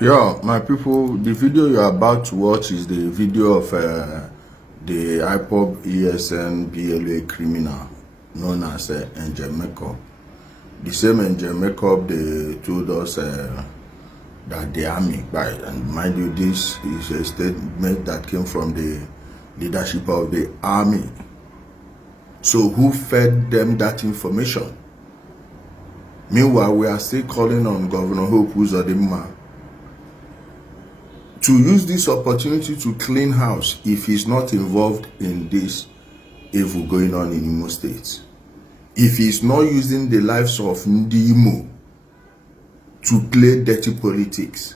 Yeah, my people, the video you're about to watch is the video of the IPOB ESN BLA criminal known as Angel Makeup. The same Angel Makeup they told us that the army, by, and mind you, this is a statement that came from the leadership of the army. So who fed them that information? Meanwhile, we are still calling on Governor Hope Uzodimma to use this opportunity to clean house if he's not involved in this evil going on in Imo State. If he's not using the lives of Ndi Imo to play dirty politics,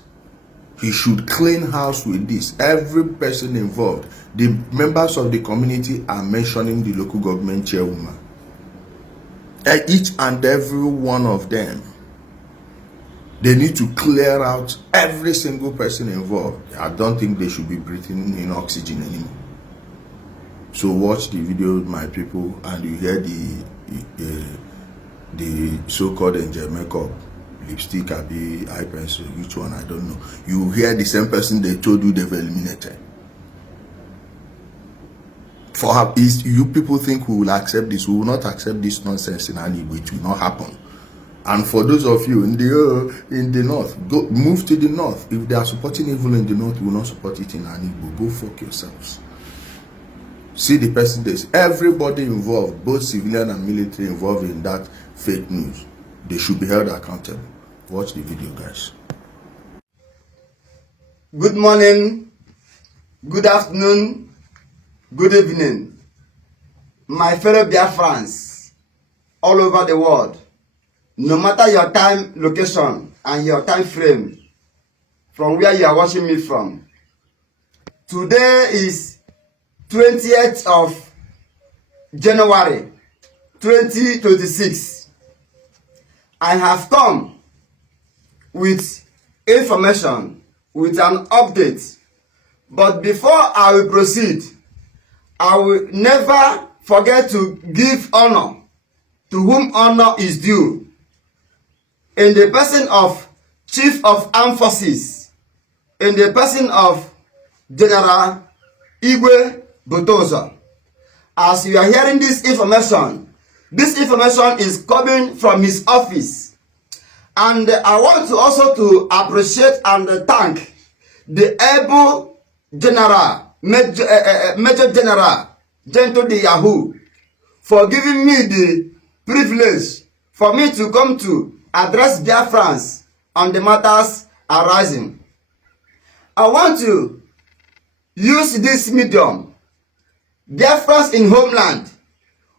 he should clean house with this. Every person involved, the members of the community are mentioning the local government chairwoman. Each and every one of them, they need to clear out every single person involved. I don't think they should be breathing in oxygen anymore. So watch the video, my people, and you hear the so-called Angel Makeup, lipstick, abi eye pencil, which one, I don't know. You hear the same person they told you they've eliminated. For how is you people think we will accept this? We will not accept this nonsense in any way. It will not happen. And for those of you in the north, go move to the north. If they are supporting evil in the north, we will not support it in an Igbo. Go fuck yourselves. See the person there. Everybody involved, both civilian and military involved in that fake news, they should be held accountable. Watch the video, guys. Good morning, good afternoon, good evening, my fellow Biafrans all over the world. No matter your time, location, and your time frame from where you are watching me from. Today is 20th of January 2026. I have come with information, with an update. But before I will proceed, I will never forget to give honor to whom honor is due. In the person of Chief of Armed Forces, in the person of General Igwe Butozo. As you are hearing this information is coming from his office. And I want to also to appreciate and thank the able General, Major General Gento de Yahoo, for giving me the privilege for me to come to address Biafrans on the matters arising. I want to use this medium. Biafrans in homeland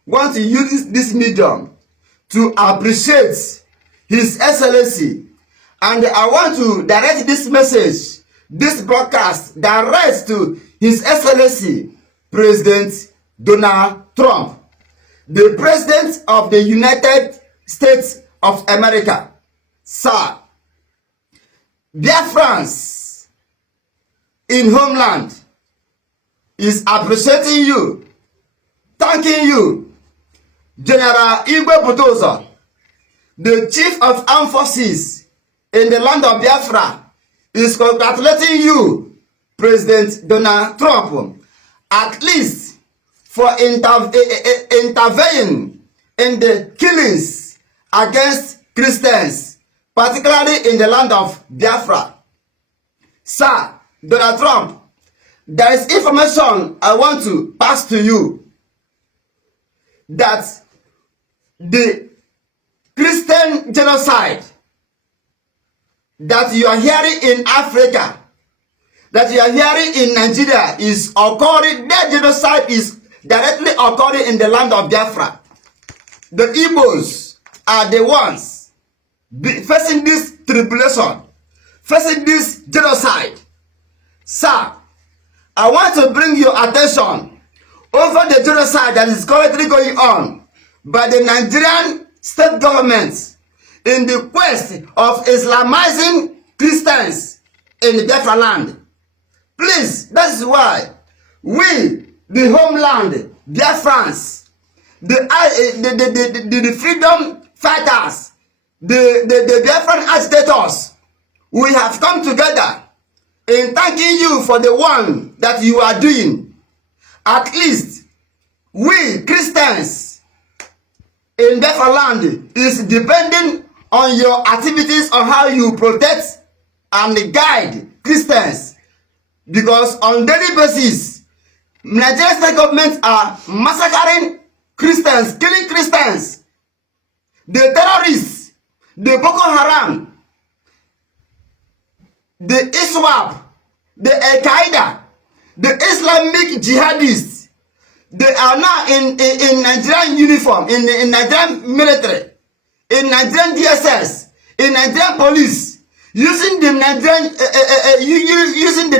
want to use this medium to appreciate His Excellency, and I want to direct this message, this broadcast, direct to His Excellency President Donald Trump, the President of the United States of America. Sir, Biafrans in homeland is appreciating you, thanking you. General Igwe Butozo, the Chief of Armed Forces in the land of Biafra, is congratulating you, President Donald Trump, at least for intervening in the killings against Christians, particularly in the land of Biafra. Sir, Donald Trump, there is information I want to pass to you, that the Christian genocide that you are hearing in Africa, that you are hearing in Nigeria, is occurring. That genocide is directly occurring in the land of Biafra. The Igbos are the ones facing this tribulation, facing this genocide. Sir, I want to bring your attention over the genocide that is currently going on by the Nigerian state government in the quest of Islamizing Christians in the Biafra land. Please, that is why we, the homeland, Biafrans, the freedom fighters, the Biafran agitators, we have come together in thanking you for the one that you are doing. At least we Christians in Biafra land is depending on your activities, on how you protect and guide Christians, because on daily basis Nigerian state governments are massacring Christians, killing Christians. The terrorists, the Boko Haram, the ISWAP, the Al Qaeda, the Islamic jihadists, they are now in Nigerian uniform, in Nigerian military, in Nigerian DSS, in Nigerian police, using the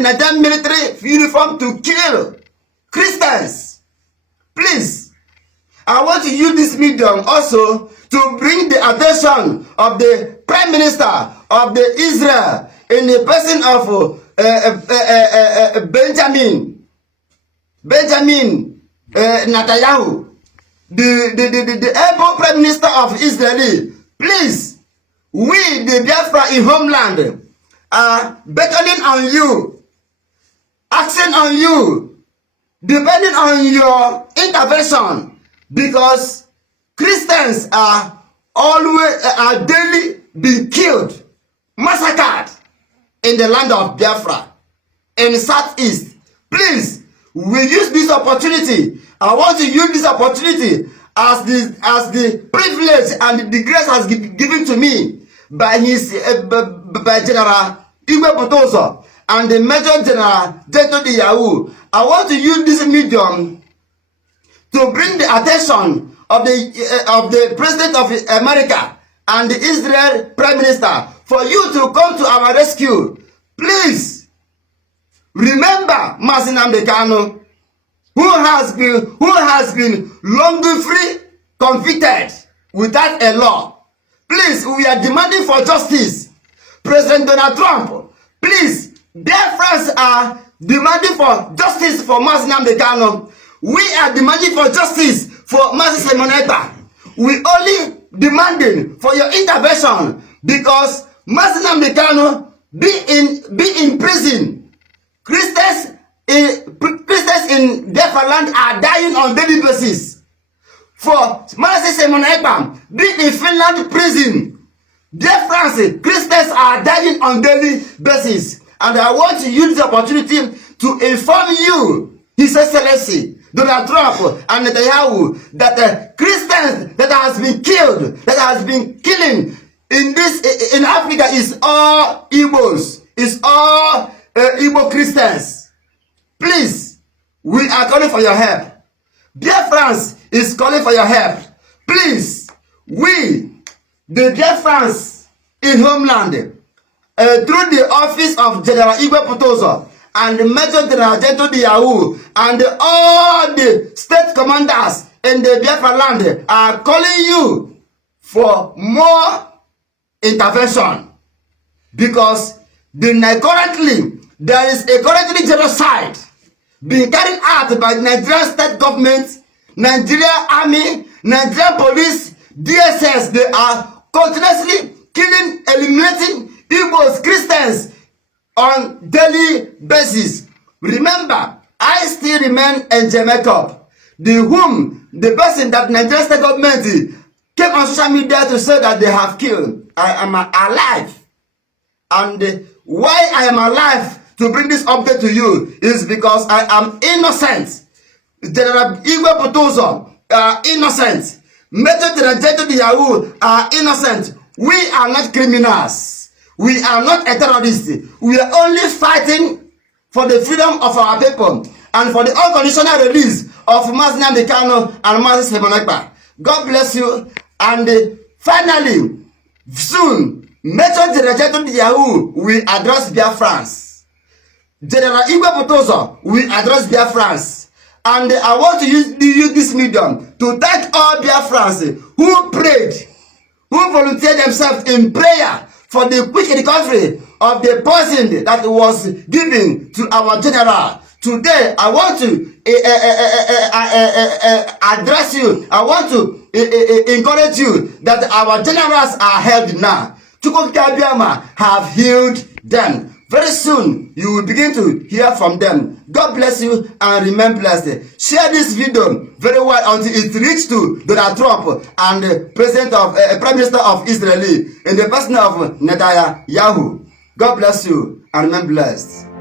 Nigerian military uniform to kill Christians. Please, I want to use this medium also to bring the attention of the Prime Minister of the Israel in the person of Benjamin Netanyahu, the able Prime Minister of Israel. Please, we, the Biafra in homeland, are beckoning on you, asking on you, depending on your intervention, because Christians are daily being killed, massacred in the land of Biafra, in Southeast. Please, we use this opportunity. I want to use this opportunity as the privilege and the grace has given to me by by General Igwe Potoso and the Major General Jeto Yahoo. I want to use this medium to bring the attention of the President of America and the Israel Prime Minister for you to come to our rescue. Please remember Mazi Nnamdi Kanu, who has been long free, convicted without a law. Please, we are demanding for justice. President Donald Trump, please, Biafrans are demanding for justice for Mazi Nnamdi Kanu. We are demanding for justice for Mazi Semoneta. We only demanding for your intervention because Mazi Nnamdi Kanu be in prison. Christians in Biafra land are dying on daily basis. For Mazi Semoneta being in Finland prison, Biafrans, Christians are dying on daily basis. And I want to use the opportunity to inform you, His Excellency Donald Trump and Netanyahu, that Christians that has been killed, that has been killing in Africa is all Igbos, is all Igbo Christians. Please, we are calling for your help. Biafrans is calling for your help. Please, we, the Biafrans in homeland, through the office of General Igwe Potoso and the Major General Jeto Yahoo and all the state commanders in the Biafra land are calling you for more intervention, because currently there is a currently genocide being carried out by the Nigerian state government, Nigerian army, Nigerian police, DSS. They are continuously killing, eliminating Igbos, Christians on daily basis. Remember, I still remain Angel Makeup, the person that Nigerian state government came on social media to say that they have killed. I am alive. And why I am alive to bring this update to you is because I am innocent. General Igwe Potoso are innocent. Major General Jeto Yahoo are innocent. We are not criminals. We are not a terrorist. We are only fighting for the freedom of our people and for the unconditional release of Mazi Nnamdi Kanu and Mazi Semoneta. God bless you. And finally, soon, Major General Jeto Yahoo will address Biafrans. General Igwe Potoso will address Biafrans. And I want to use this medium to thank all Biafrans who prayed, who volunteered themselves in prayer for the quick recovery of the poison that was given to our general. Today, I want to address you. I want to encourage you that our generals are held now. Chukwuka have healed them. Very soon, you will begin to hear from them. God bless you and remain blessed. Share this video very well until it reaches to Donald Trump and the Prime Minister of Israel in the person of Netanyahu. God bless you and remain blessed.